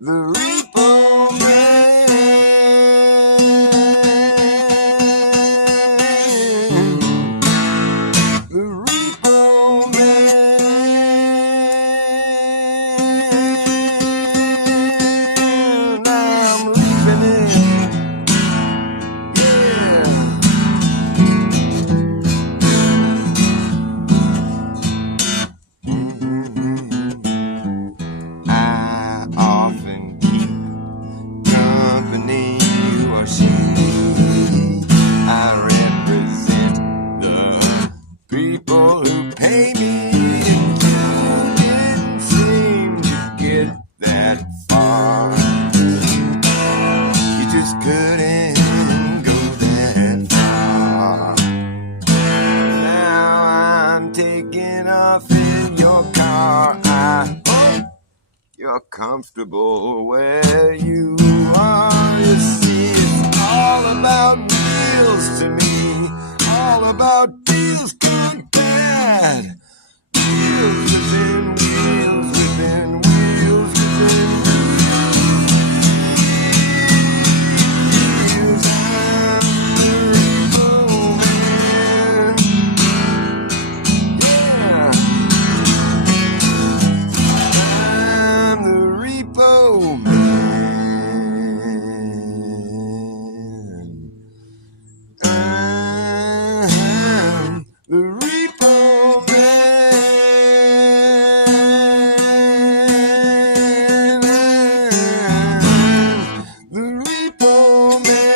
The Repo Man. The Repo Man. I'm reaping it. I often keep company, you or she. I represent the people who pay me, and you didn't seem to get that far. You just couldn't go that far. Now I'm taking off in your car. I hope you're comfortable where you are. You see, it's all about meals to me. All about deals good, bad. Wheels within wheels within wheels within wheels. I'm the Repo Man. Yeah. I'm the Repo Man. I'm the Repo Man. The Repo Man.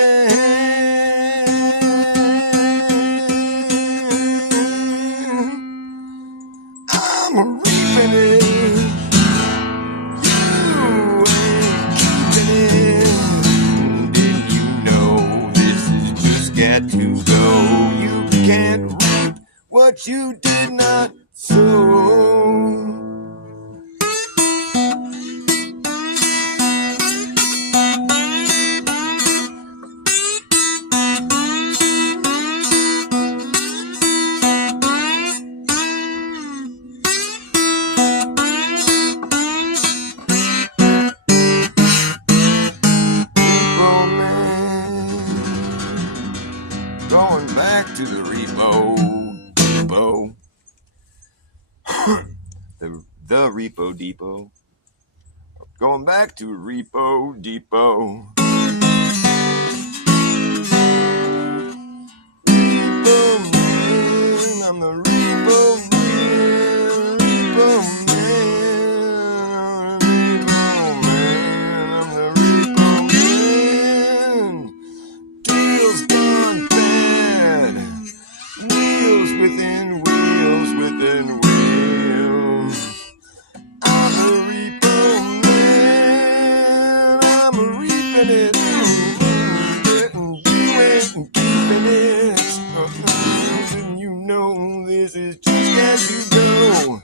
I'm reaping it. You ain't keeping it. Didn't you know this has just got to go? You can't reap what you did not sow. Repo Man. Going back to the Repo Depot. the Repo Depot. Going back to Repo Depot. Repo Man, I'm the Repo Man. Repo Man, I'm the Repo Man. Deals gone bad. Wheels within wheels within wheels. I'm the Repo Man. I'm reaping it. And you ain't keeping it. And you know this is just as you go.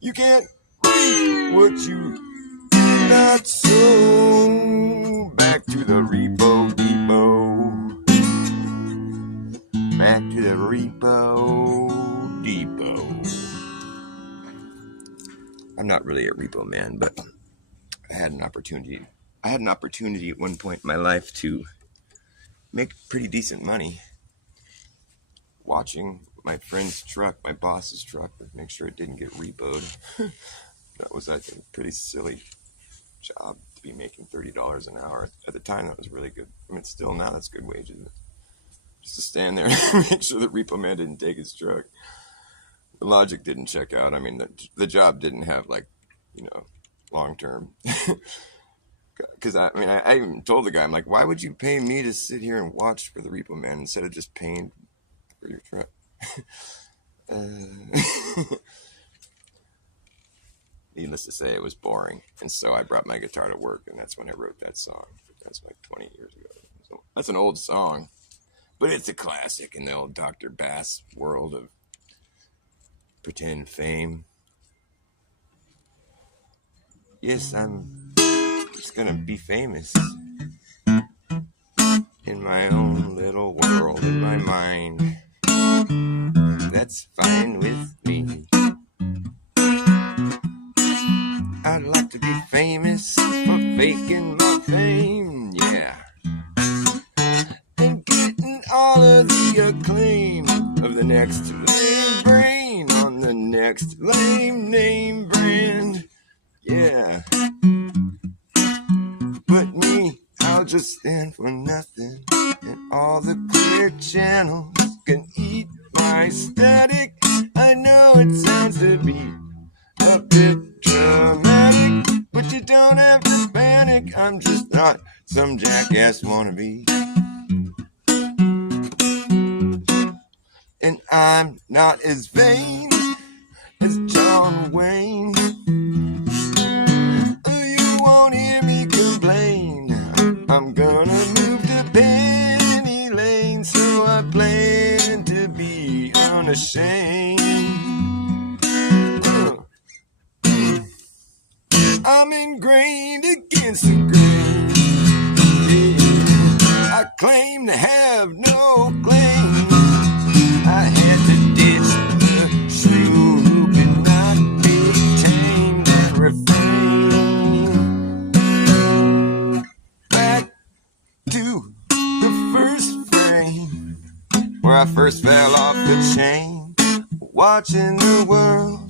You can't reap what you did not sow. Back to the Repo Depot. Back to the Repo Depot. I'm not really a repo man, but I had an opportunity at one point in my life to make pretty decent money watching my friend's truck, my boss's truck, make sure it didn't get repoed. That was, I think, a pretty silly job to be making $30 an hour. At the time, that was really good. I mean, still now, that's good wages. Just to stand there and make sure the repo man didn't take his truck. The logic didn't check out. I mean, the job didn't have, like, long term. Because I even told the guy, I'm like, why would you pay me to sit here and watch for the repo man instead of just paying for your truck? Needless to say, it was boring. And so I brought my guitar to work, and that's when I wrote that song. That's like 20 years ago. So that's an old song, but it's a classic in the old Dr. Bas world of pretend fame. Yes, I'm just gonna be famous in my own little world, in my mind. That's fine with me. I'd like to be famous for faking my fame, yeah. And getting all of the acclaim of the next lame brain on the next lame name brand, yeah. But me, I'll just stand for nothing, and all the clear channels can eat my static. I know it sounds to be a bit dramatic, but you don't have to panic. I'm just not some jackass wannabe, and I'm not as vain as John Wayne. You won't hear me complain. I'm gonna move to Penny Lane, so I plan to be unashamed. I'm ingrained against the grain. Yeah. I claim to have no claim. I had to ditch the shrew who could not be tamed and refrain. Back to the first frame, where I first fell off the chain, watching the world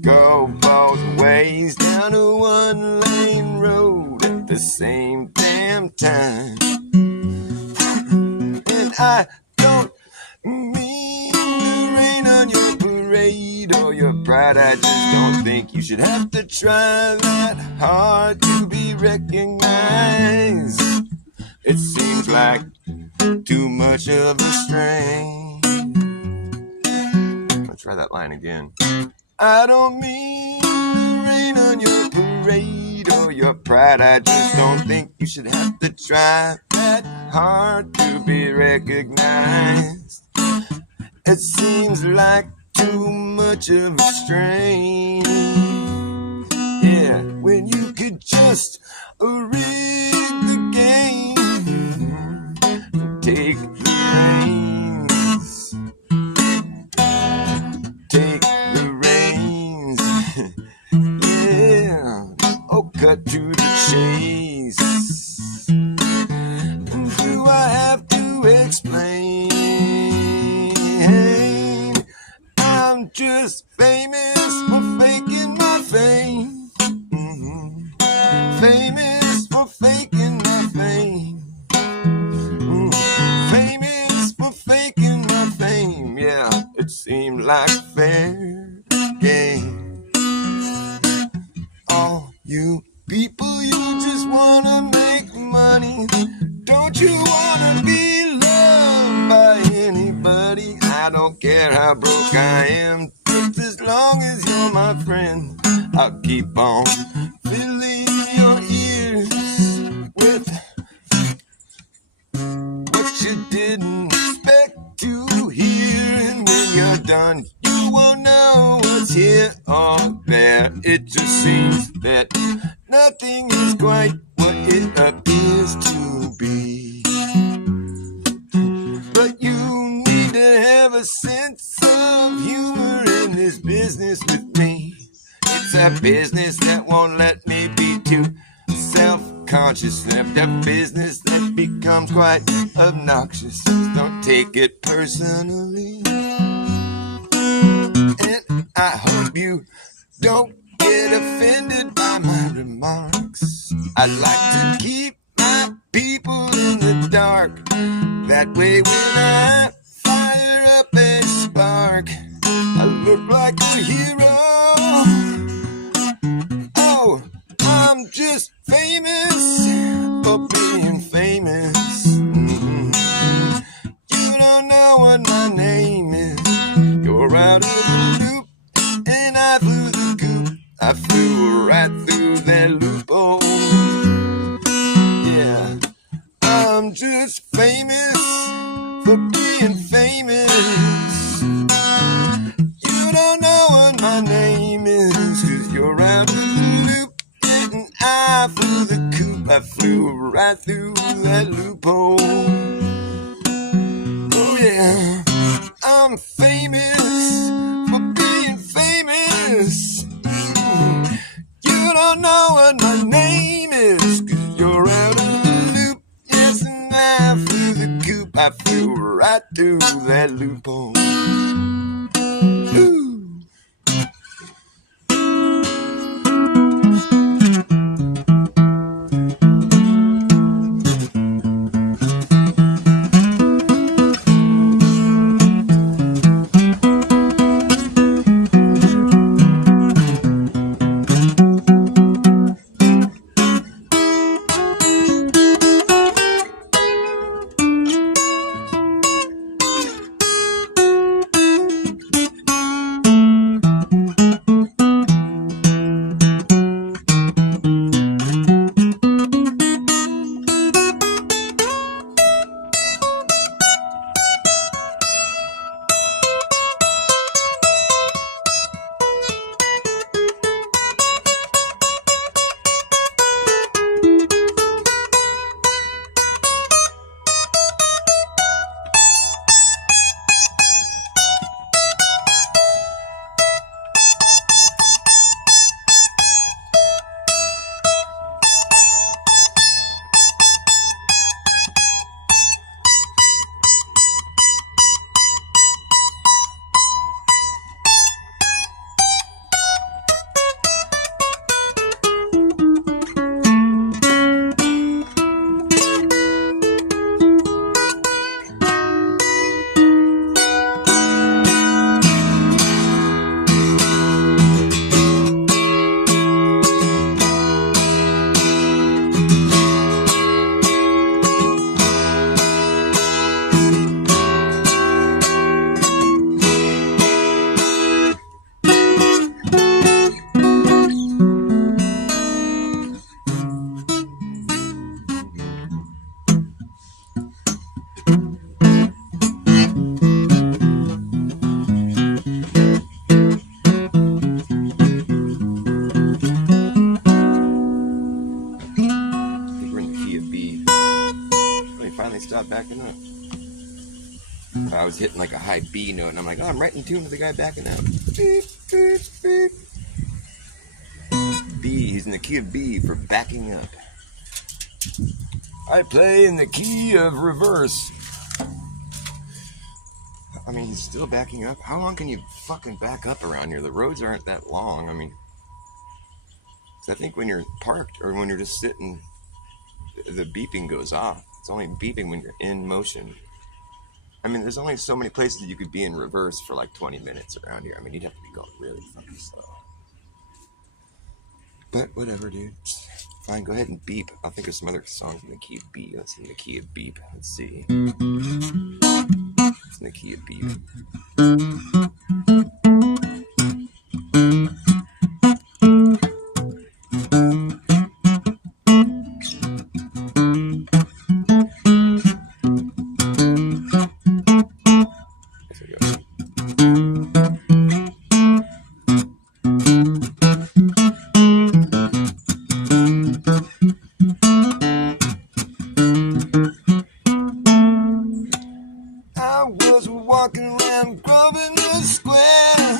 go both ways down a one-lane road at the same damn time. And I don't mean to rain on your parade or your pride. I just don't think you should have to try that hard to be recognized. It seems like too much of a strain. I'll try that line again. I don't mean to rain on your parade or your pride. I just don't think you should have to try that hard to be recognized. It seems like too much of a strain. Yeah, when you could just rig the game, take the reins, take the reins. Yeah, oh, cut to the chase. Do I have to explain? I'm just famous for faking my fame. Famous for faking my fame. Famous for faking my fame. Yeah, it seemed like fair game. All you people, you just wanna make money. Don't you wanna be loved by anybody? I don't care how broke I am, just as long as you're my friend. I'll keep on filling your ears with what you didn't expect to hear. And when you're done, you won't know what's here or there. It just seems that nothing is quite what it appears to be. But you need to have a sense of humor in this business with me. It's a business that won't let me be too self-conscious. A business that becomes quite obnoxious. Don't take it personally. And I hope you don't get offended by my remarks. I like to keep my people in the dark. That way when I fire up a spark, I look like a hero. Oh, I'm just famous for being famous. You don't know what my name is. You're out of the loop, and I flew the coop. I flew right through that loophole. Yeah, I'm just famous for being famous. You don't know what my name is, 'cause you're out of the loop, and I flew the coop. I flew right through that loophole. Oh yeah, I'm famous for being famous. You don't know what my name is. I flew right through that loophole. Ooh. Stop backing up. I was hitting like a high B note, and I'm like, oh, I'm right in tune with the guy backing out. Beep, beep, beep. B, he's in the key of B for backing up. I play in the key of reverse. I mean, he's still backing up. How long can you fucking back up around here? The roads aren't that long. I mean, 'cause I think when you're parked or when you're just sitting, the beeping goes off. It's only beeping when you're in motion. I mean, there's only so many places you could be in reverse for like 20 minutes around here. I mean, you'd have to be going really fucking slow. But whatever, dude. Fine, go ahead and beep. I'll think of some other songs in the key of B. Let's see, in the key of beep. Let's see. It's in the key of beep. I was walking around Grosvenor Square,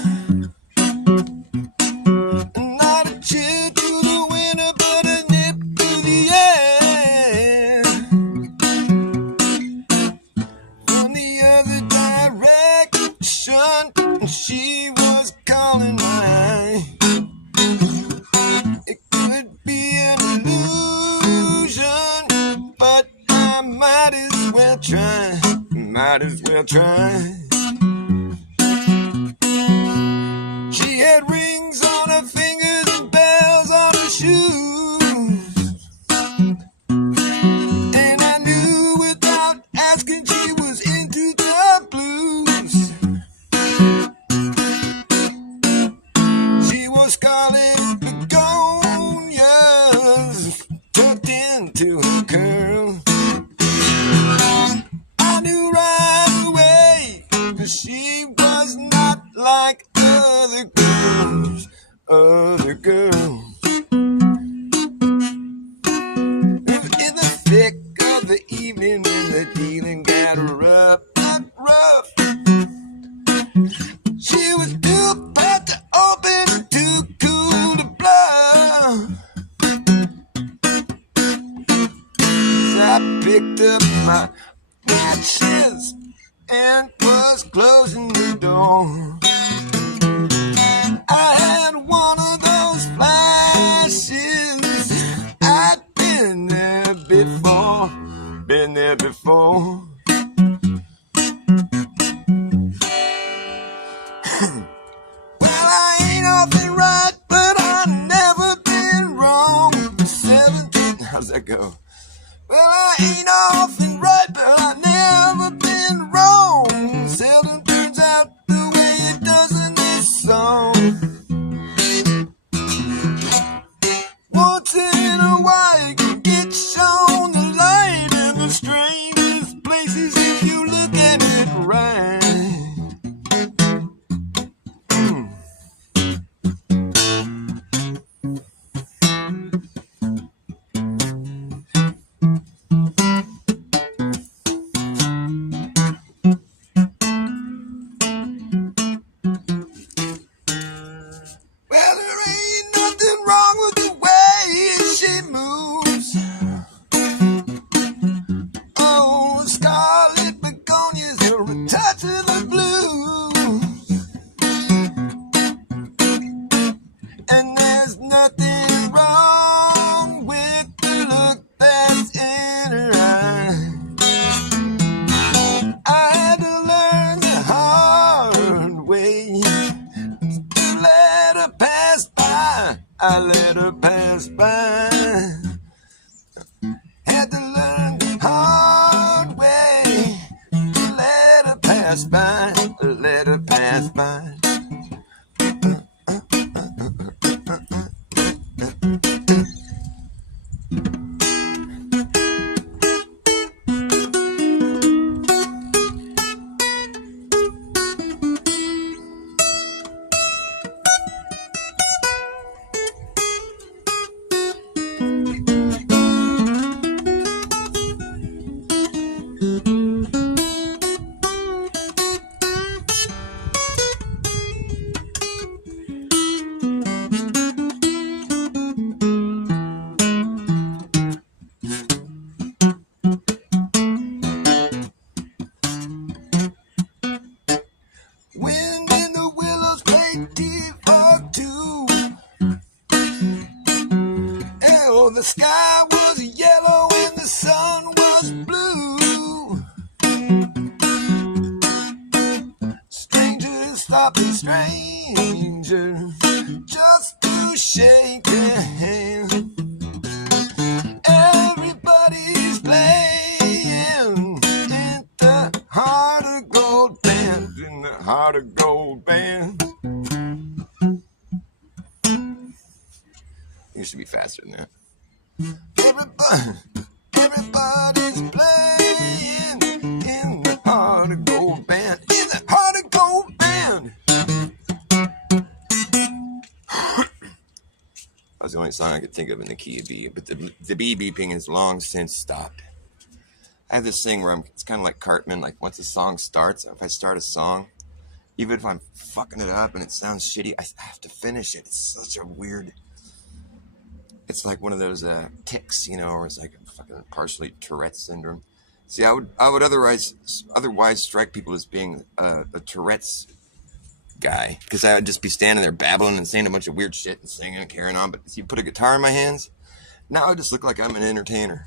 not a chill to the winter, but a nip to the air. From the other direction, she was calling my. It could be an illusion, but I might as well try. Might as well try. She had rings on her fingers and bells on her shoes, and I knew without asking she was into the blues. She was scarlet begonias tucked into her curl. I knew right away matches and was closing the door. I had one of those flashes. I'd been there before, been there before. Well, I ain't often right, but I've never been wrong. 17, how's that go? Well, I ain't often right, but I've never been wrong. Seldom turns out the way it does in this song. Once in a while you can get shown the light in the strangest places if you look at it right. Well, there ain't nothing wrong with the way she moves. Oh, the scarlet begonias are a touch of the blue. And there's nothing wrong with the look that's in her eye. I had to learn the hard way to let her pass by. I let her pass by. Had to learn the hard way to let her pass by. Let her pass by. Wind in the willows played T-for-2. Oh, the sky was yellow and the sun was blue. Strangers stopping strangers just to shake their hand. Everybody's playing in the heart of gold band. In the heart of gold band. It used to be faster than that. Everybody's playing in the heart of gold band. In the heart of gold band. That was the only song I could think of in the key of B, but the B beeping has long since stopped. I have this thing where it's kind of like Cartman, like once a song starts, if I start a song, even if I'm fucking it up and it sounds shitty, I have to finish it. It's such a weird, it's like one of those tics, you know, or it's like a fucking partially Tourette's syndrome. See, I would otherwise strike people as being a Tourette's guy, because I would just be standing there babbling and saying a bunch of weird shit and singing and carrying on. But if you put a guitar in my hands, now I just look like I'm an entertainer.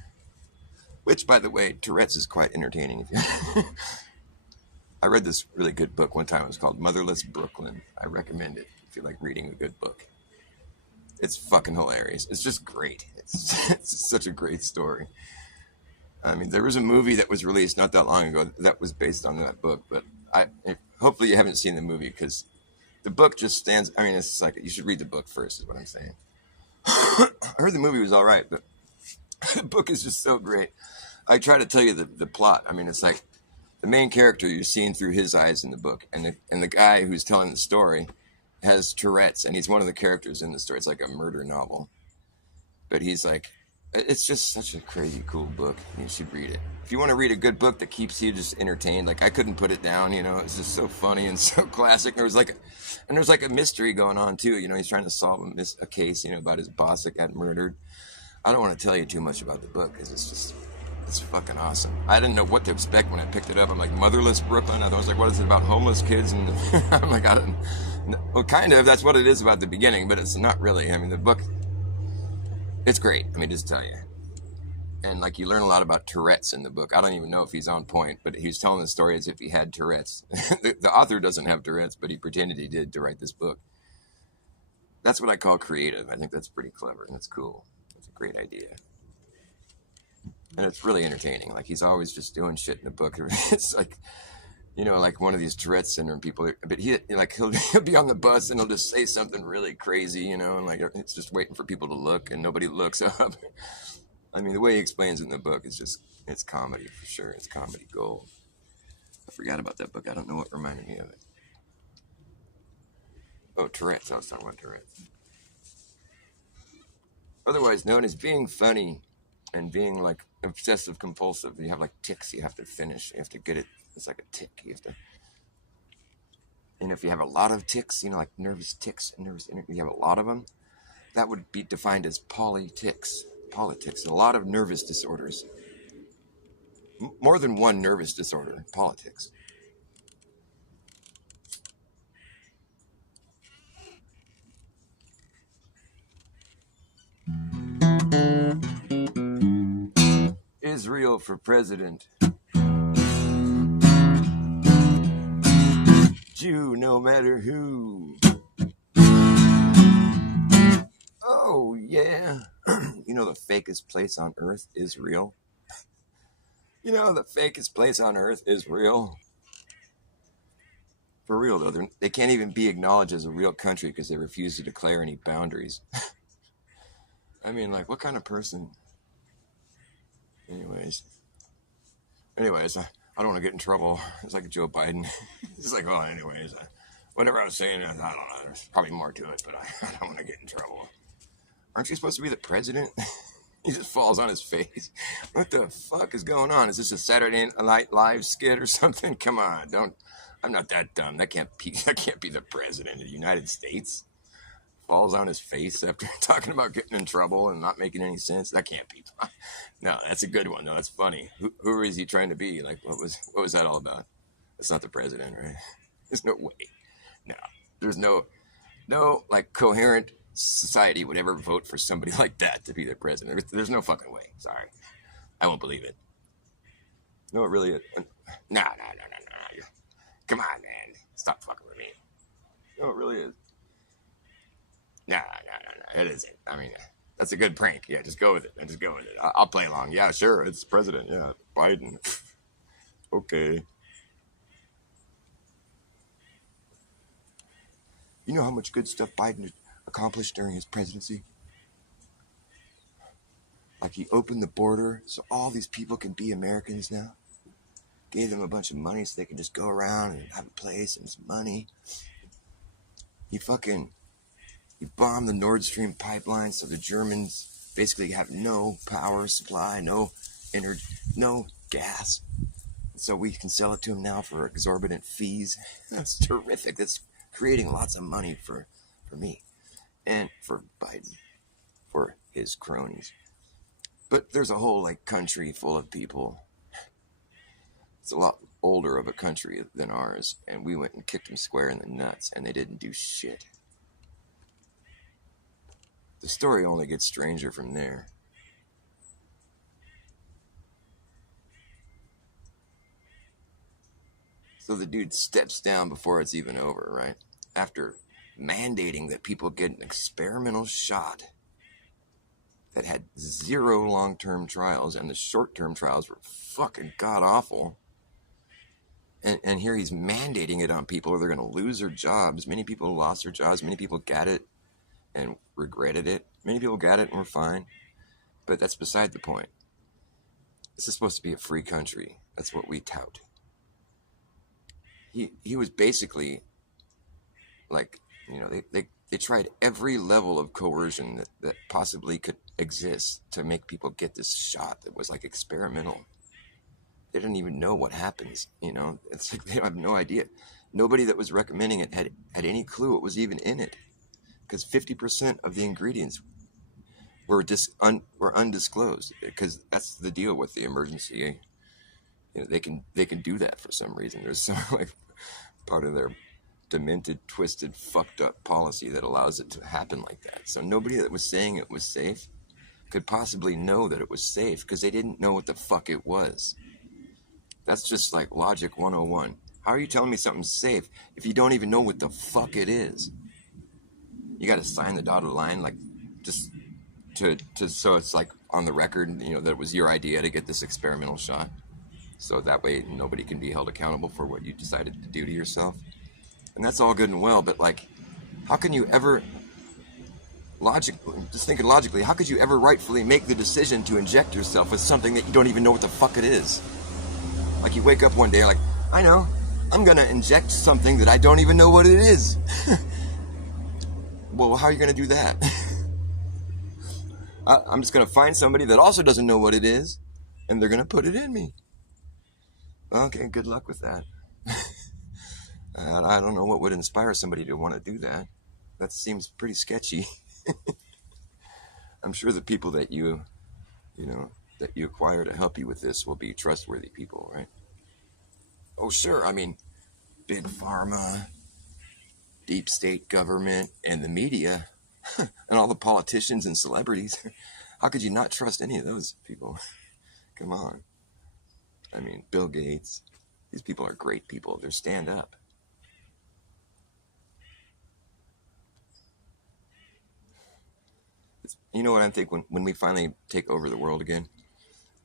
Which, by the way, Tourette's is quite entertaining. If you I read this really good book one time. It was called Motherless Brooklyn. I recommend it if you like reading a good book. It's fucking hilarious. It's just great. It's such a great story. I mean, there was a movie that was released not that long ago that was based on that book, but hopefully you haven't seen the movie, because the book just stands. I mean, it's like you should read the book first, is what I'm saying. I heard the movie was all right, but the book is just so great. I try to tell you the plot. I mean, it's like the main character you're seeing through his eyes in the book, and the guy who's telling the story has Tourette's, and he's one of the characters in the story. It's like a murder novel, but he's like, it's just such a crazy cool book. You should read it. If you want to read a good book that keeps you just entertained, like I couldn't put it down, you know, it's just so funny and so classic. There's like a mystery going on too, you know, he's trying to solve a case, you know, about his boss that got murdered. I don't want to tell you too much about the book because it's just, It's fucking awesome. I didn't know what to expect when I picked it up. I'm like, motherless Brooklyn? I was like, what is it about homeless kids? And I'm like, I don't know. Well, kind of. That's what it is about the beginning, but it's not really. I mean, the book, it's great. Let me just tell you. And like, you learn a lot about Tourette's in the book. I don't even know if he's on point, but he's telling the story as if he had Tourette's. The author doesn't have Tourette's, but he pretended he did to write this book. That's what I call creative. I think that's pretty clever. That's cool. That's a great idea. And it's really entertaining. Like, he's always just doing shit in the book. It's like, you know, like one of these Tourette syndrome people. But he'll be on the bus and he'll just say something really crazy, you know, and like it's just waiting for people to look, and nobody looks up. I mean, the way he explains it in the book is just, it's comedy for sure. It's comedy gold. I forgot about that book. I don't know what reminded me of it. Oh, Tourette's. I was talking about Tourette's. Otherwise known as being funny and being like obsessive compulsive. You have like tics you have to finish. You have to get it. It's like a tick. You have to. And if you have a lot of tics, you know, like nervous tics, you have a lot of them, that would be defined as politics. A lot of nervous disorders. More than one nervous disorder. Politics. Israel for president. Jew no matter who. Oh, yeah. You know the fakest place on earth is real? You know the fakest place on earth is real? For real, though, they can't even be acknowledged as a real country because they refuse to declare any boundaries. I mean, like, what kind of person? Anyways, I don't want to get in trouble. It's like Joe Biden. It's like, oh, anyways, whatever I was saying, I don't know. There's probably more to it, but I don't want to get in trouble. Aren't you supposed to be the president? He just falls on his face. What the fuck is going on? Is this a Saturday Night Live skit or something? Come on, don't. I'm not that dumb. That can't be the president of the United States. Falls on his face after talking about getting in trouble and not making any sense. That can't be. No, that's a good one. No, that's funny. Who is he trying to be? Like, what was that all about? That's not the president, right? There's no way. No, there's no like coherent society would ever vote for somebody like that to be their president. There's no fucking way. Sorry, I won't believe it. No, it really is. No. Come on, man. Stop fucking with me. No, it really is. No. It isn't. I mean, that's a good prank. Yeah, just go with it. I'll play along. Yeah, sure. It's president. Yeah, Biden. Okay. You know how much good stuff Biden accomplished during his presidency? Like, he opened the border so all these people can be Americans now. Gave them a bunch of money so they can just go around and have a place and some money. He bombed the Nord Stream pipeline so the Germans basically have no power supply, no energy, no gas. So we can sell it to them now for exorbitant fees. That's terrific. That's creating lots of money for me and for Biden, for his cronies. But there's a whole like country full of people. It's a lot older of a country than ours, and we went and kicked them square in the nuts, and they didn't do shit. The story only gets stranger from there. So the dude steps down before it's even over, right? After mandating that people get an experimental shot that had 0 long-term trials, and the short-term trials were fucking god-awful. And here he's mandating it on people, or they're going to lose their jobs. Many people lost their jobs. Many people got it and regretted it. Many people got it and were fine. But that's beside the point. This is supposed to be a free country. That's what we tout. He was basically like, you know, they tried every level of coercion that possibly could exist to make people get this shot that was like experimental. They didn't even know what happens, you know. It's like they have no idea. Nobody that was recommending it had any clue what was even in it, because 50% of the ingredients we're undisclosed, because that's the deal with the emergency. You know, they can do that for some reason. There's some like part of their demented, twisted, fucked up policy that allows it to happen like that. So nobody that was saying it was safe could possibly know that it was safe, because they didn't know what the fuck it was. That's just like logic 101. How are you telling me something's safe if you don't even know what the fuck it is? You got to sign the dotted line, like, just to so it's like on the record, you know, that it was your idea to get this experimental shot, so that way nobody can be held accountable for what you decided to do to yourself. And that's all good and well, but like, how can you ever just thinking logically, how could you ever rightfully make the decision to inject yourself with something that you don't even know what the fuck it is? Like, you wake up one day like, I know, I'm gonna inject something that I don't even know what it is. Well, how are you gonna do that? I'm just gonna find somebody that also doesn't know what it is, and they're gonna put it in me. Okay, good luck with that. I don't know what would inspire somebody to want to do that. That seems pretty sketchy. I'm sure the people that you acquire to help you with this will be trustworthy people, right? Oh, sure. I mean, big pharma, deep state government, and the media, and all the politicians and celebrities. How could you not trust any of those people? Come on. I mean, Bill Gates. These people are great people. They're stand up. You know what I think, when we finally take over the world again,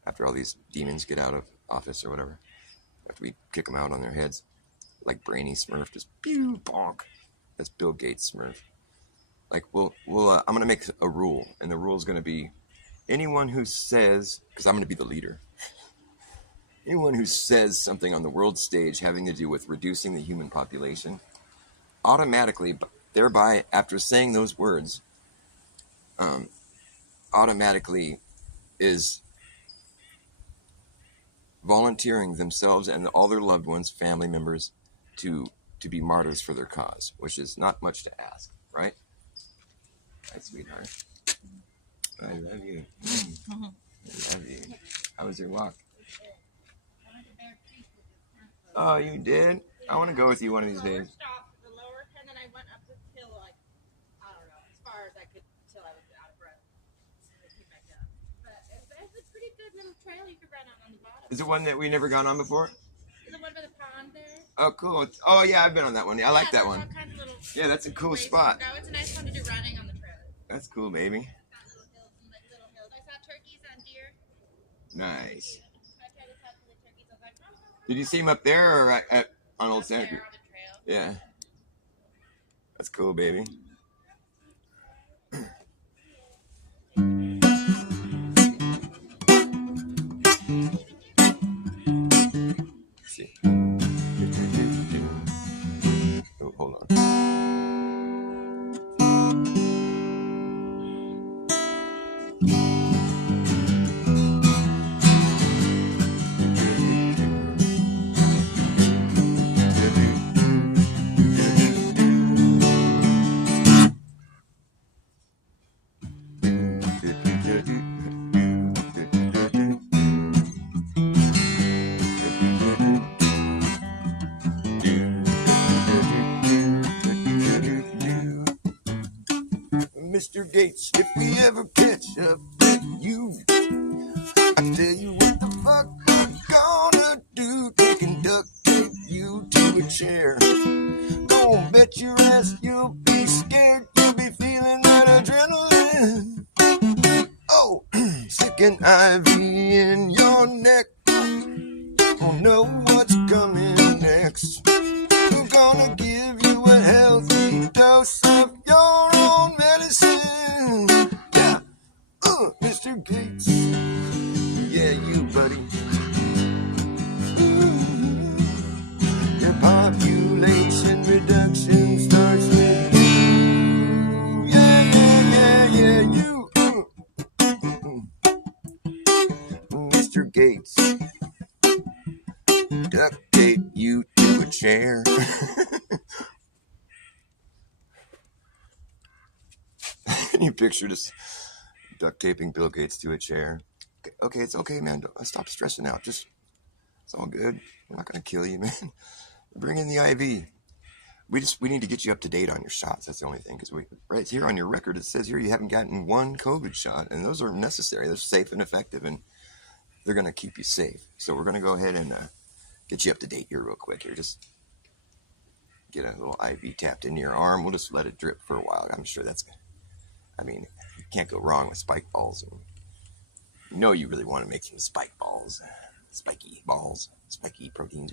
after all these demons get out of office or whatever, after we kick them out on their heads, like Brainy Smurf, just pew, bonk. That's Bill Gates Smurf. Like, I'm going to make a rule, and the rule is going to be, anyone who says, because I'm going to be the leader, anyone who says something on the world stage having to do with reducing the human population, automatically, thereby, after saying those words, automatically is volunteering themselves and all their loved ones, family members, to be martyrs for their cause, which is not much to ask, right? Hi, sweetheart. I love you. I love you. How was your walk? Oh, you did? I want to go with you one of these days. And then I went up this hill, like, I don't know, as far as I could until I was out of breath. And I came back down. But it's a pretty good little trail you could run on the bottom. Is it one that we never gone on before? Is it one by the pond there? Oh, cool. Oh, yeah, I've been on that one. Yeah, I like that one. All kinds of little, yeah, that's a cool spot. No, it's a nice one to do running on the trail. That's cool, baby. Little hills and like little hills. I saw turkeys and deer. Nice. I tried to talk to the turkeys. I was like, oh. Did you see them up there or on Old Santa Cruz? Yeah. That's cool, baby. See. Oh, hold on. Mr. Gates, if we ever catch up with you, I tell you what the fuck I'm gonna do. Take and duct tape you to a chair. Don't bet your ass you'll be scared. You'll be feeling that adrenaline. Oh, stick an IV in your neck. Don't know what's coming next. We're gonna give you a healthy dose of your own medicine. Yeah, Mr. Gates. Yeah, you, buddy. Ooh. Your population reduction starts with you. Yeah, you. Mr. Gates. Duct tape you to a chair. Can you picture this duct taping Bill Gates to a chair. Okay, it's okay, man. Stop stressing out. Just, it's all good. We're not going to kill you, man. Bring in the IV. We need to get you up to date on your shots. That's the only thing, because right here on your record it says here you haven't gotten one COVID shot, and those are necessary. They're safe and effective, and they're going to keep you safe. So we're going to go ahead and get you up to date here real quick. Here, just get a little IV tapped into your arm. We'll just let it drip for a while. I'm sure that's, I mean, you can't go wrong with spike balls. And you know you really want to make some spike balls, spiky balls, spiky proteins.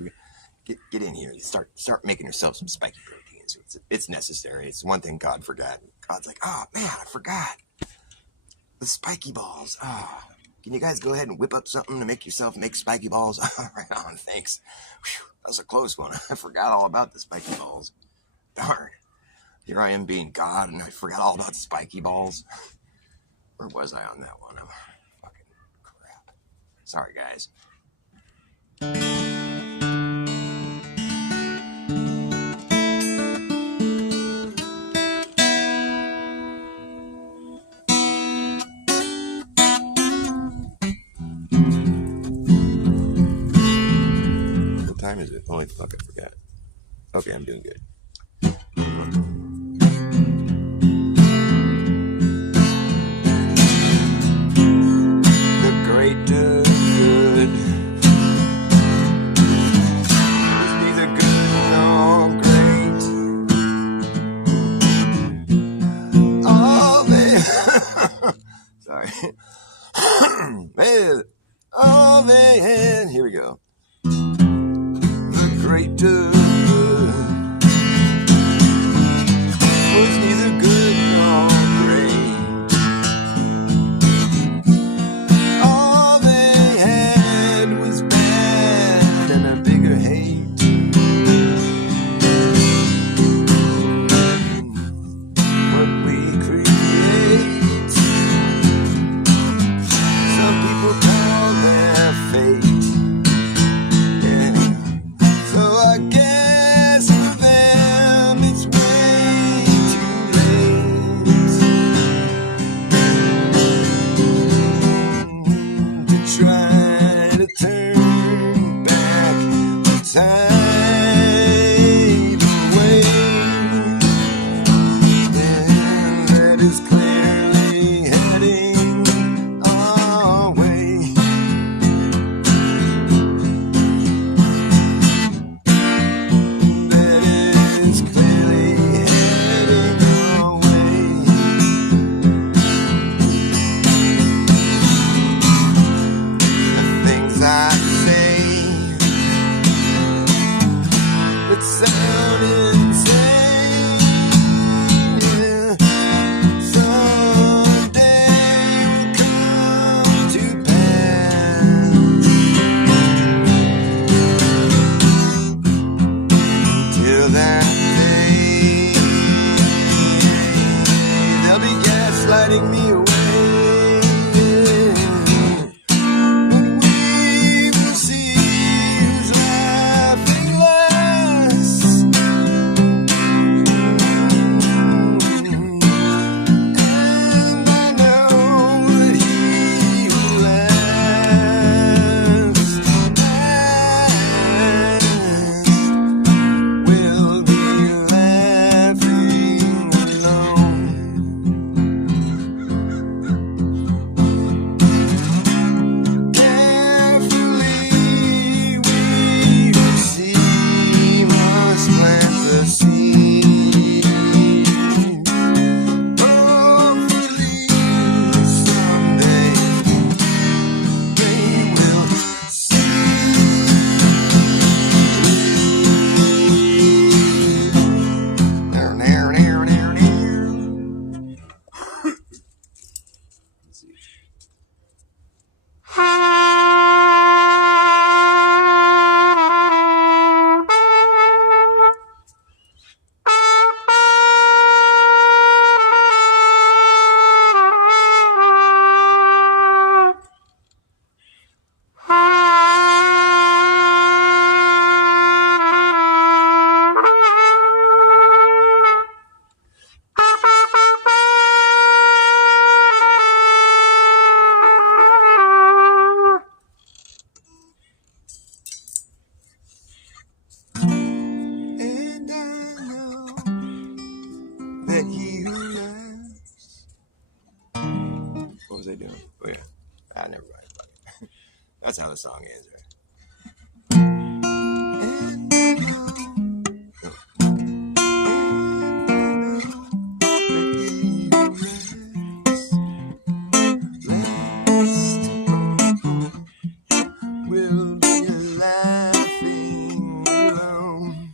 Get in here. Start making yourself some spiky proteins. It's necessary. It's one thing God forgot. God's like, oh man, I forgot the spiky balls. Can you guys go ahead and whip up something to make yourself make spiky balls? Right on, thanks. Whew, that was a close one. I forgot all about the spiky balls. Darn. Here I am being God, and I forgot all about the spiky balls. Where was I on that one? Oh, fucking crap. Sorry, guys. What time is it? Holy fuck, I forgot. Okay, I'm doing good. The greater good. Is neither good nor great. Oh, man. Sorry. Man. Oh, man. Here we go. The greater good was neither good nor great. All they had was bad and a bigger hate. What we create, some people call their fate. Yeah. So I guess was I doing? Oh, yeah. Never mind. That's how the song ends, right? Will be a laughing alone.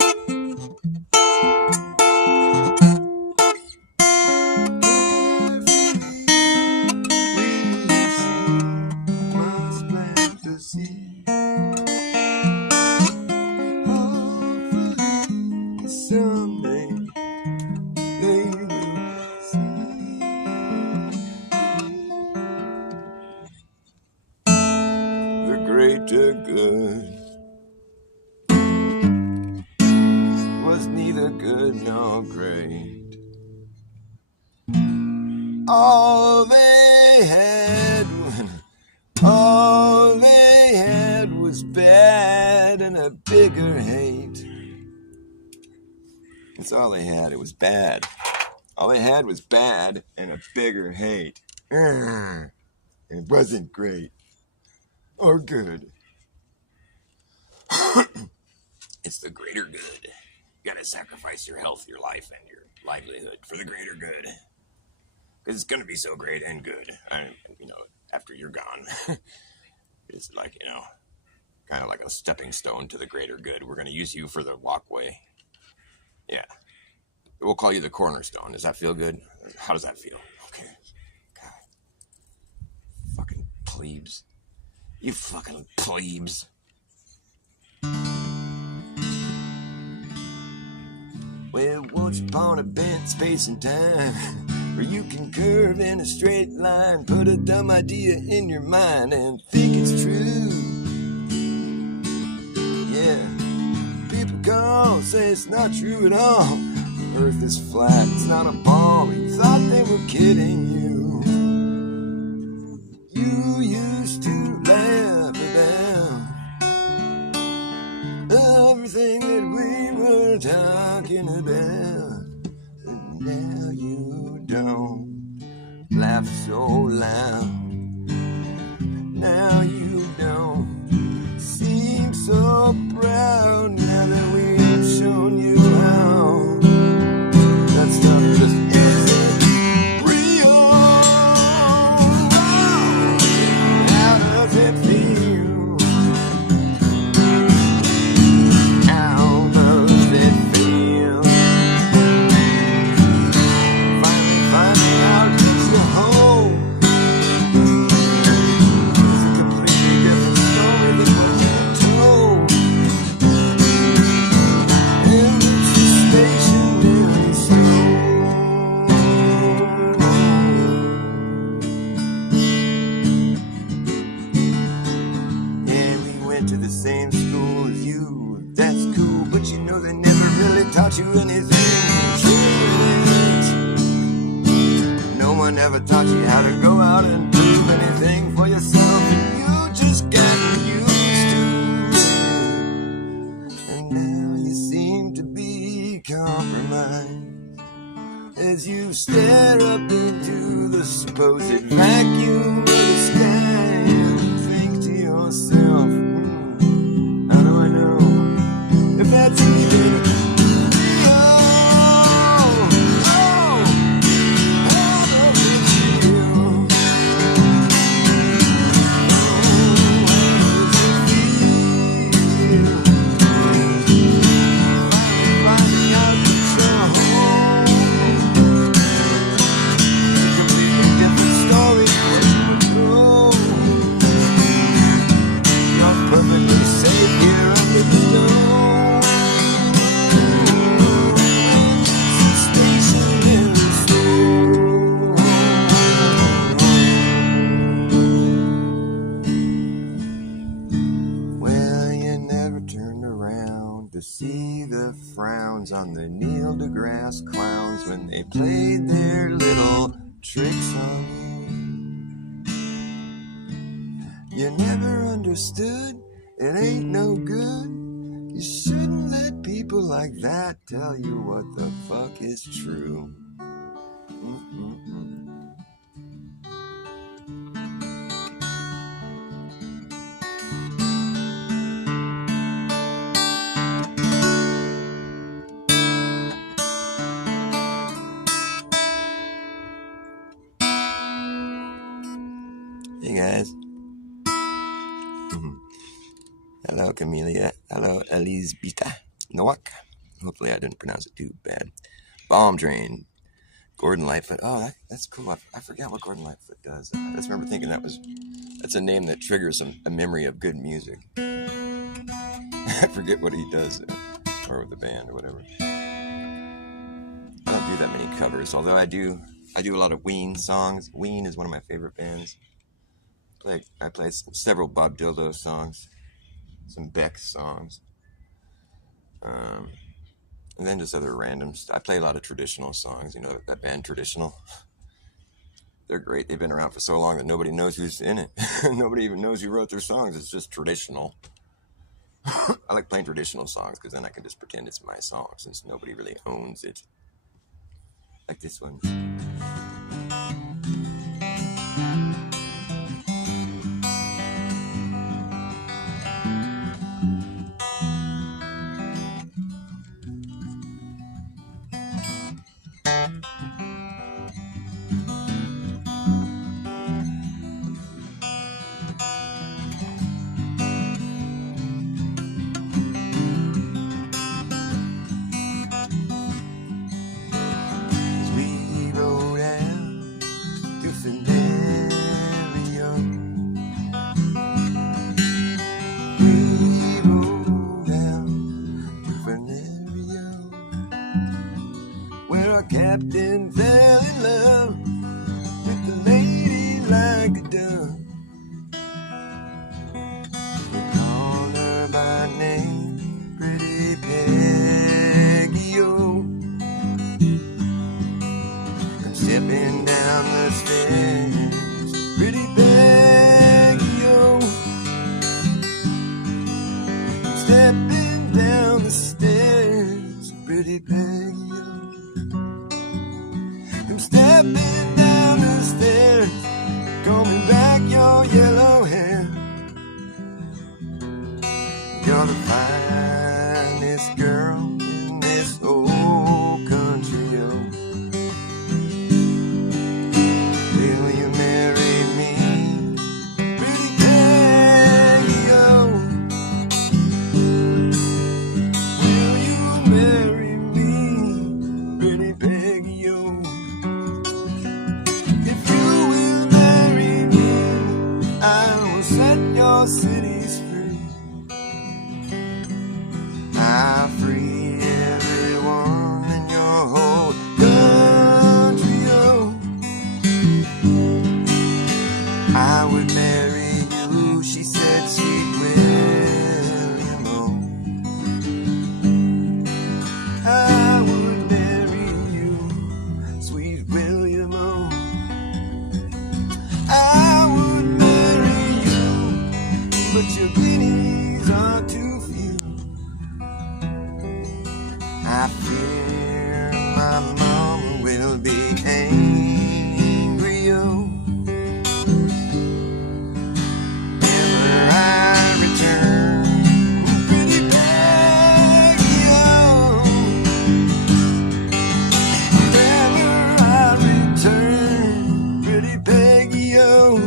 Must plant the seed. Hopefully someday they will see. The greater good was neither good nor great. All they had was bad and a bigger hate. That's all they had. It was bad. All they had was bad and a bigger hate. It wasn't great or good. It's the greater good. You gotta sacrifice your health, your life, and your livelihood for the greater good. Because it's gonna be so great and good. After you're gone. It's like, kind of like a stepping stone to the greater good. We're gonna use you for the walkway. Yeah. We'll call you the cornerstone. Does that feel good? How does that feel? Okay. God. Fucking plebes. You fucking plebes. Well, once upon a bent space and time where you can curve in a straight line, put a dumb idea in your mind and think it's true. Yeah. People call, say it's not true at all. Earth is flat, it's not a ball. You thought they were kidding you. You used to laugh about everything that we were talking about. And now you don't laugh so loud. Now you don't seem so proud. Now that we've shown you how. That stuff just isn't real. How does it feel? How does it feel? Finally finding out it's your home. It's a completely different story than what you told. And it's a stationary stone. Yeah, we went to the same school as you. That's cool, but you know they never really taught you anything true. No one ever taught you how to go out and prove anything for yourself, and you just got used to it. And now you seem to be compromised as you stare up into the supposed vacuum of the sky and think to yourself, how do I know if that's even real? How does it feel? Finding out that you're home. It's a completely different story than what you were told. You're perfectly safe here under the stone. It's a stationary stone. Well, you never turned around to see the frowns on the Neil deGrasse clowns when they played their little tricks on you. You never understood, it ain't no good. You shouldn't let people like that tell you what the fuck is true. Hey guys. Hello Camellia. Hello Elizabeth Nowak. Hopefully I didn't pronounce it too bad. Bomb Train. Gordon Lightfoot. Oh, that's cool. I forgot what Gordon Lightfoot does. I just remember thinking that's a name that triggers a memory of good music. I forget what he does, or with the band or whatever. I don't do that many covers, although I do a lot of Ween songs. Ween is one of my favorite bands. I play several Bob Dylan songs, some Beck songs, and then just other randoms. I play a lot of traditional songs. You know that band Traditional. They're great. They've been around for so long that nobody knows who's in it. Nobody even knows who wrote their songs. It's just traditional. I like playing traditional songs because then I can just pretend it's my song since nobody really owns it. Like this one. Captain fell in love with the lady like a dove. We called her by name, Pretty Peggy, oh. I'm stepping down the stairs, Pretty Peggy, oh. I'm stepping down the stairs, Pretty Peggy, oh. I'm stepping down the stairs, combing back your yellow hair. You're the finest girl in this old country, oh. Will you marry me, Pretty Peggy, oh? Will you marry me, Pretty Peggy, oh? Set your cities free. I'll free everyone in your whole country, oh. I would marry you, she said, sweet William, oh. I would marry you, sweet William, oh. But your guineas are too few. I fear my mom will be angry, oh. Never I return, Pretty Peggy, oh. Never I return, Pretty Peggy, oh.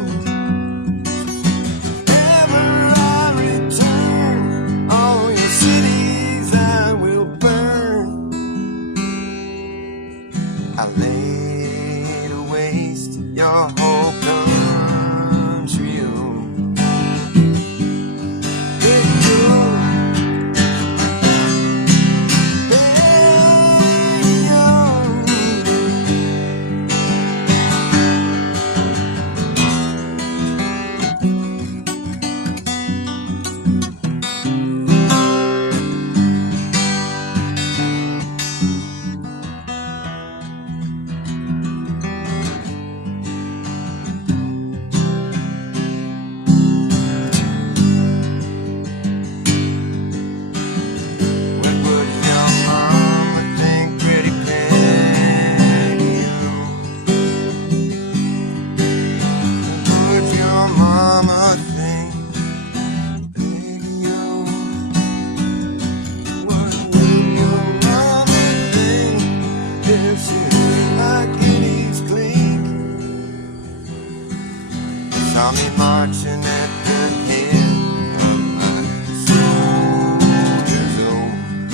saw me marching at the head of my soldier's own.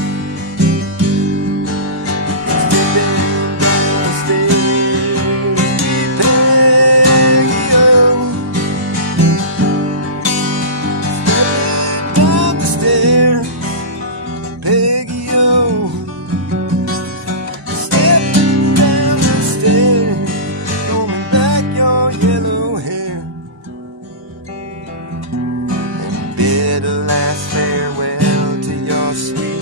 Stepping down the stairs, Peggy-O. Stepping down the stairs, Peggy-O. Stepping down the stairs, combing back your yellow hair, and bid a last farewell to your sweet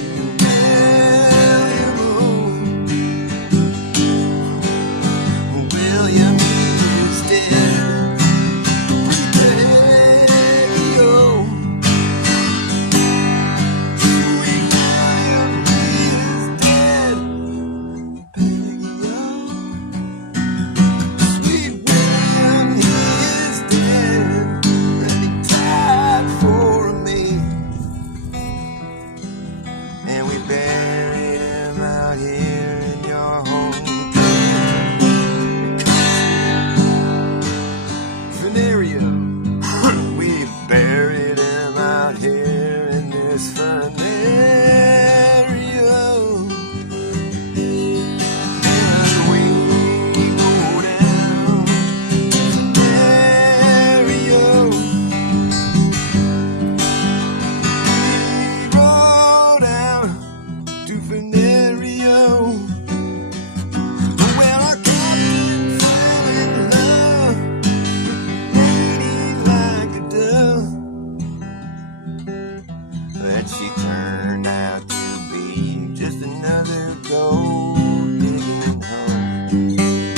William. William is dead. Peggy-O. Sweet William is dead. Peggy-O. Sweet William, he is dead, and he died for me. And we buried him out here in your home funereal. We buried him out here in this funereal. And we go down funereal. We rode out to funereal. Well, our captain fell in love with a lady like a dove, but she turned out to be just another gold digging hoe.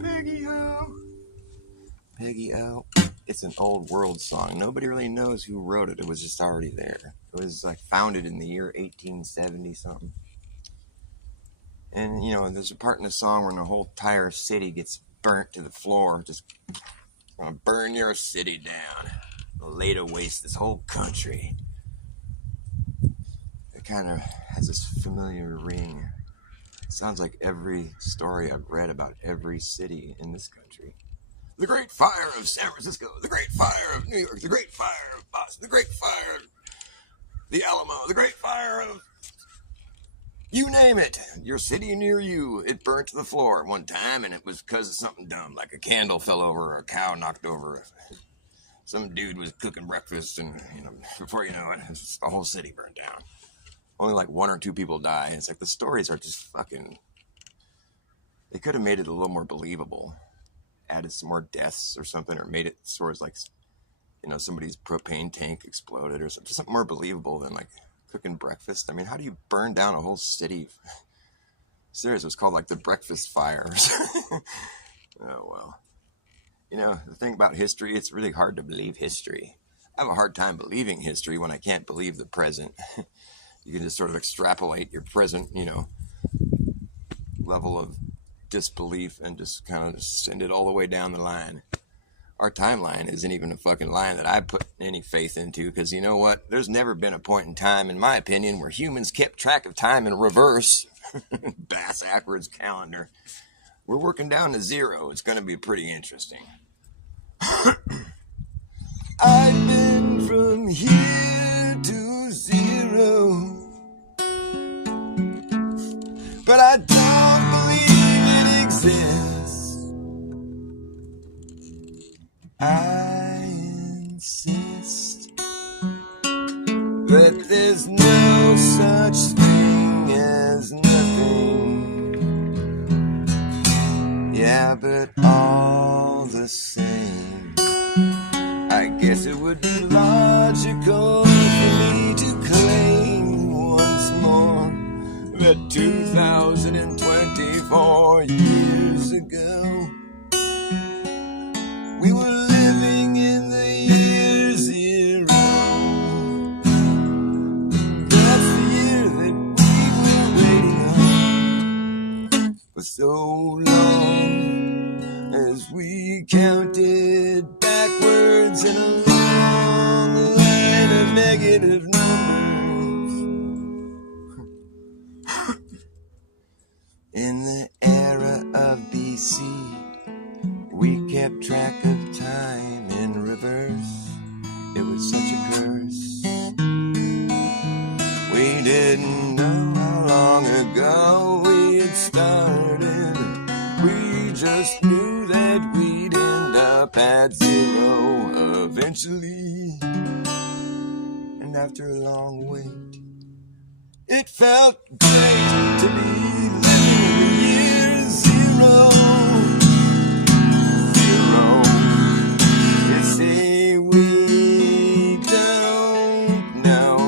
Peggy-O. Peggy-O. Peggy-O. It's an old world song. Nobody really knows who wrote it. It was just already there. It was like founded in the year 1870 something. And you know, there's a part in the song where the whole entire city gets burnt to the floor. Just gonna burn your city down, lay to waste this whole country. It kind of has this familiar ring. It sounds like every story I've read about every city in this country. The Great Fire of San Francisco, the Great Fire of New York, the Great Fire of Boston, the Great Fire of the Alamo, the Great Fire of... You name it, your city near you, it burnt to the floor at one time, and it was because of something dumb, like a candle fell over or a cow knocked over. Some dude was cooking breakfast, and before you know it, the whole city burned down. Only like 1 or 2 people die. It's like the stories are just fucking... They could have made it a little more believable. Added some more deaths or something, or made it sort of like, somebody's propane tank exploded or something. Something more believable than like cooking breakfast. I mean, how do you burn down a whole city? Serious, it was called like the breakfast fire. Oh, well. The thing about history, it's really hard to believe history. I have a hard time believing history when I can't believe the present. You can just sort of extrapolate your present, level of disbelief and just kind of send it all the way down the line. Our timeline isn't even a fucking line that I put any faith into, because you know what? There's never been a point in time, in my opinion, where humans kept track of time in reverse. Bass-ackwards calendar. We're working down to 0. It's going to be pretty interesting. I've been from here to 0, but I don't believe it exists. I insist that there's no such thing as nothing. Yeah, but all the same, I guess it would be logical for me to claim once more that 2024 years ago. We were living in the year zero. That's the year that we were waiting on for so long, as we counted backwards in a long line of negative numbers. In the era of BC, we kept track of time in reverse. It was such a curse. We didn't know how long ago we had started. We just knew that we'd end up at zero eventually. And after a long wait, it felt great to be living in the year zero. You see, we don't know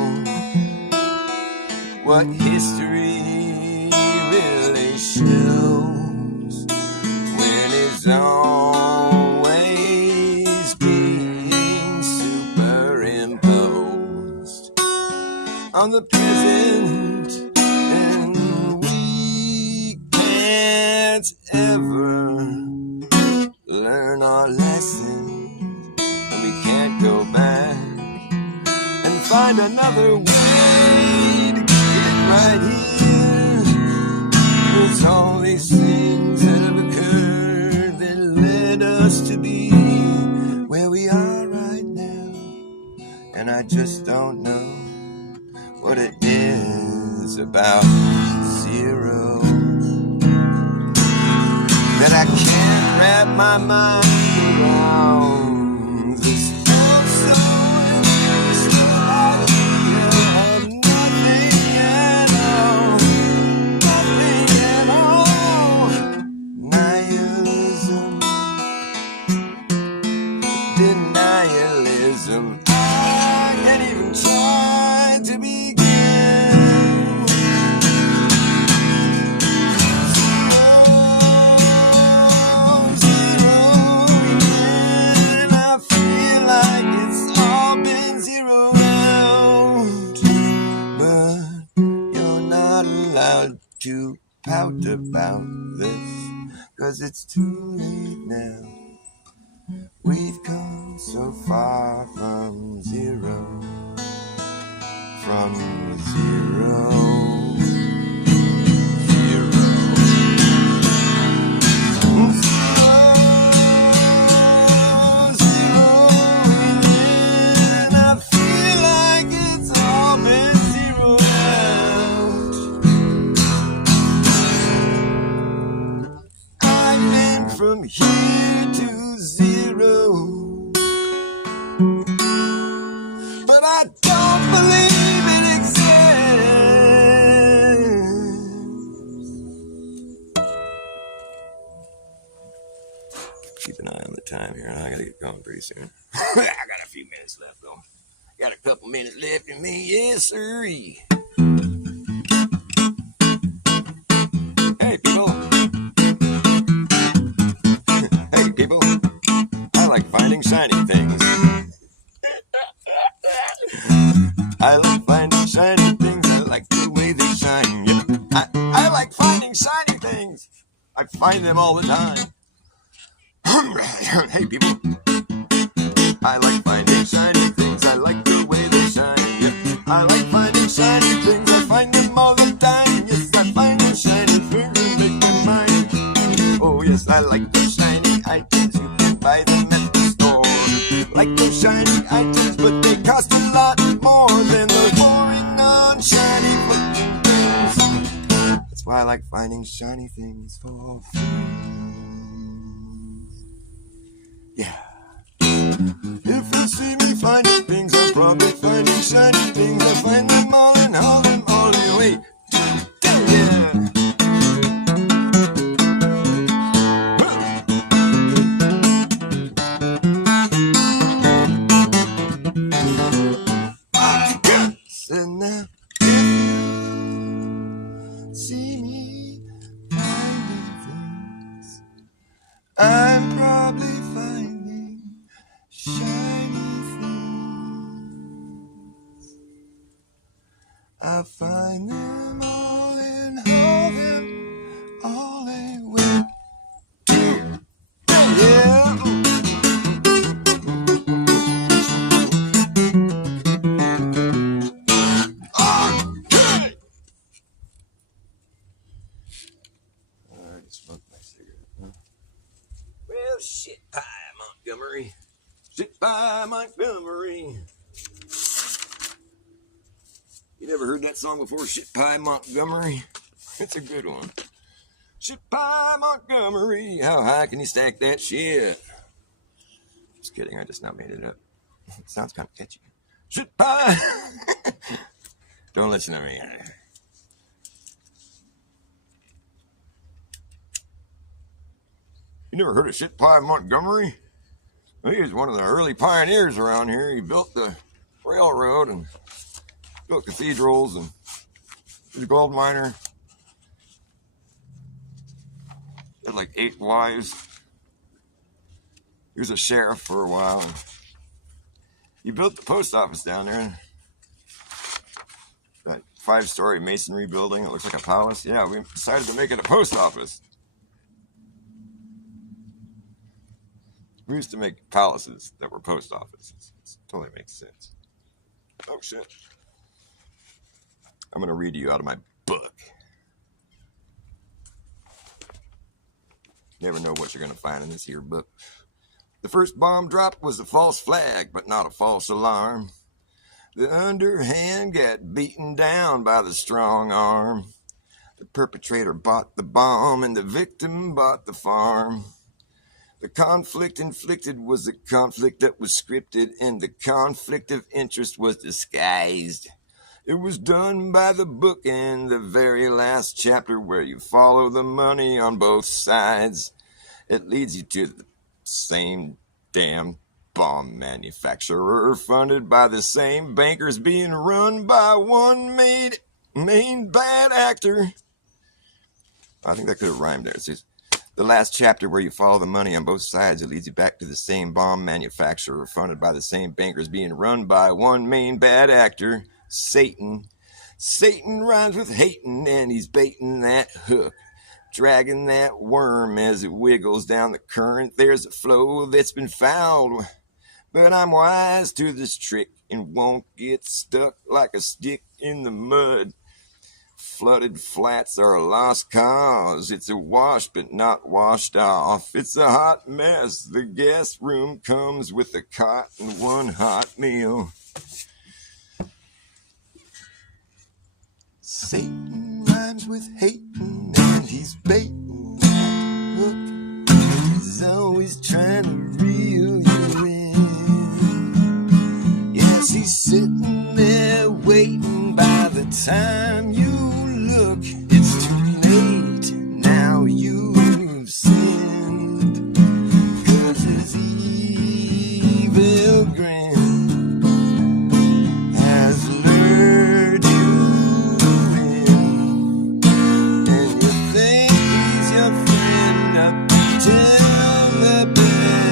what history really shows when it's always being superimposed on the present, and we can't ever learn our lessons, and we can't go back and find another way to get right here. There's all these things that have occurred that led us to be where we are right now, and I just don't know what it is about zero that I can't wrap my mind around. This also idea of nothing at all, nothing at all. Nihilism, denialism. I can't even try to begin. To pout about this, 'cause it's too late now. We've come so far from zero, from zero. From here to zero, but I don't believe it exists. Keep an eye on the time here, and I gotta get going pretty soon. I got a few minutes left, though. Got a couple minutes left in me, yes sirree. Hey, people. People, I like finding shiny things. I like finding shiny things. I like the way they shine. Yeah. I like finding shiny things. I find them all the time. Hey, people, I like finding shiny things. I like the way they shine. Yeah. I like finding shiny things. I find them all the time. Yes, I find them shiny things and make them mine. Oh, yes, I like the shiny items you can buy them at the store. Like those shiny items, but they cost a lot more than those boring non-shiny fucking things. That's why I like finding shiny things for free. Yeah. If you see me finding things, I'm probably finding shiny things. I find them all and haul them all away. Yeah. And now, if you see me finding things, shiny things. I find them all and hold them all they will. Yeah. Okay. I already smoked my cigarette. Huh? Well, shit pie, Montgomery. Shit pie, Montgomery. You never heard that song before, Shit Pie Montgomery? It's a good one. Shit Pie Montgomery, how high can you stack that shit? Just kidding, I just now made it up. It sounds kind of catchy. Shit Pie! Don't listen to me. You never heard of Shit Pie Montgomery? Well, he was one of the early pioneers around here. He built the railroad and built cathedrals, and he was a gold miner. Had like 8 wives. He was a sheriff for a while. He built the post office down there. That 5-story masonry building. It looks like a palace. Yeah, we decided to make it a post office. We used to make palaces that were post offices. It totally makes sense. Oh, shit. I'm going to read you out of my book. You never know what you're going to find in this here book. The first bomb drop was a false flag, but not a false alarm. The underhand got beaten down by the strong arm. The perpetrator bought the bomb and the victim bought the farm. The conflict inflicted was a conflict that was scripted, and the conflict of interest was disguised. It was done by the book and the very last chapter where you follow the money on both sides. It leads you to the same damn bomb manufacturer, funded by the same bankers, being run by one main bad actor. I think that could have rhymed there. It says, the last chapter where you follow the money on both sides, it leads you back to the same bomb manufacturer, funded by the same bankers, being run by one main bad actor, Satan. Satan rhymes with hating, and he's baiting that hook, dragging that worm as it wiggles down the current. There's a flow that's been fouled, but I'm wise to this trick and won't get stuck like a stick in the mud. Flooded flats are a lost cause. It's a wash but not washed off. It's a hot mess. The guest room comes with a cot and one hot meal. Satan rhymes with hating, and he's baiting that hook. He's always trying to reel you in. Yes, he's sitting there waiting. By the time you look, it's too late. Now you've sinned, 'cause his evil grin has lured you in. And you think he's your friend, up till the bed.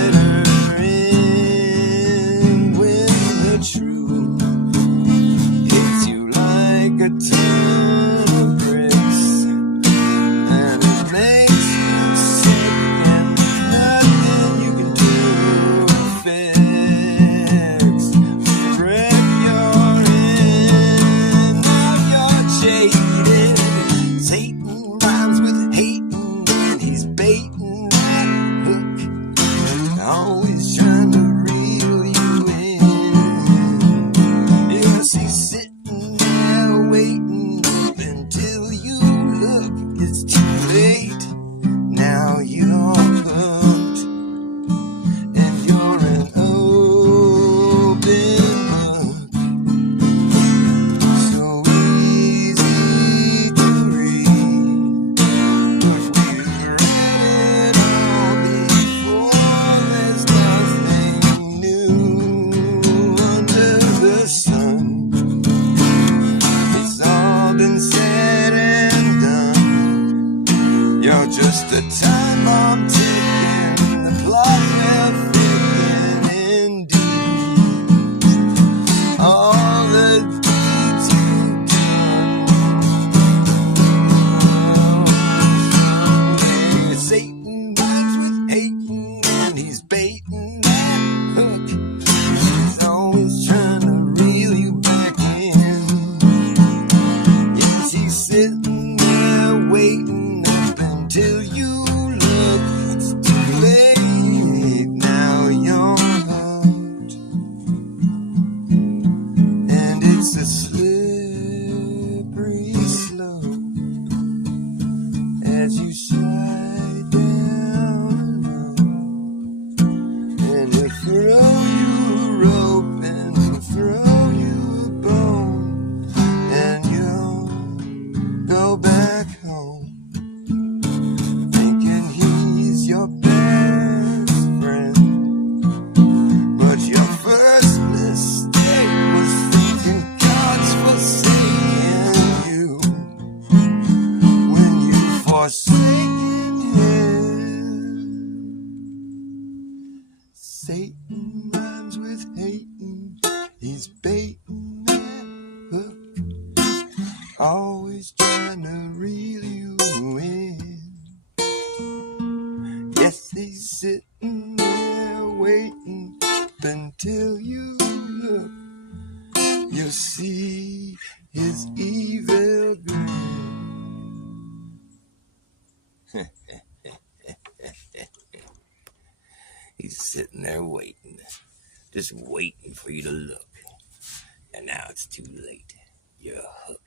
He's sitting there waiting until you look. You'll see his evil grin. He's sitting there waiting, just waiting for you to look. And now it's too late. You're hooked.